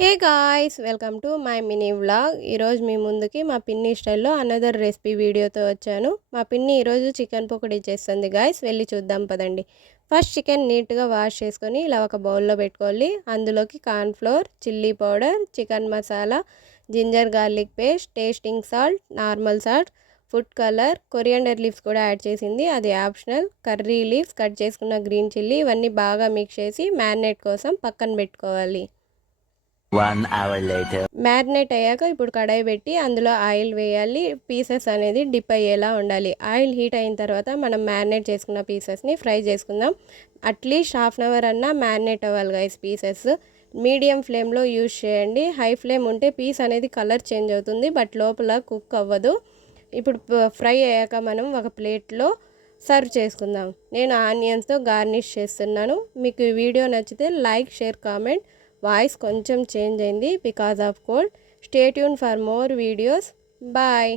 Hey guys welcome to my mini vlog. ఈరోజు మీ ముందుకి మా పిన్ని స్టైల్లో అనదర్ రెసిపీ వీడియోతో వచ్చాను. మా పిన్ని ఈరోజు చికెన్ పకోడీ చేస్తుంది గాయ్స్, వెళ్ళి చూద్దాం పదండి. ఫస్ట్ చికెన్ నీట్గా వాష్ చేసుకొని ఇలా ఒక బౌల్లో పెట్టుకోవాలి. అందులోకి cornflour, chilli powder, chicken masala, ginger garlic paste, tasting salt, normal salt, food colour, coriander leaves కూడా యాడ్ చేసింది, అది ఆప్షనల్. కర్రీ లీవ్స్, కట్ చేసుకున్న గ్రీన్ చిల్లీ, ఇవన్నీ బాగా మిక్స్ చేసి మ్యారినేట్ కోసం పక్కన పెట్టుకోవాలి. 1 hour later. మ్యారినేట్ అయ్యాక ఇప్పుడు కడాయి పెట్టి అందులో ఆయిల్ వేయాలి. పీసెస్ అనేది డిప్ అయ్యేలా ఉండాలి. ఆయిల్ హీట్ అయిన తర్వాత మనం మ్యారినేట్ చేసుకున్న పీసెస్ని ఫ్రై చేసుకుందాం. అట్లీస్ట్ హాఫ్ అన్ అవర్ అన్నా మ్యారినేట్ అవ్వాలి గైస్ పీసెస్. మీడియం ఫ్లేమ్లో యూజ్ చేయండి. హై ఫ్లేమ్ ఉంటే పీస్ అనేది కలర్ చేంజ్ అవుతుంది, బట్ లోపల కుక్ అవ్వదు. ఇప్పుడు ఫ్రై అయ్యాక మనం ఒక ప్లేట్లో సర్వ్ చేసుకుందాం. నేను ఆనియన్స్తో గార్నిష్ చేస్తున్నాను. మీకు ఈ వీడియో నచ్చితే లైక్, షేర్, కామెంట్. వాయిస్ కొంచెం చేంజ్ అయింది because of cold. Stay tune for more videos. Bye.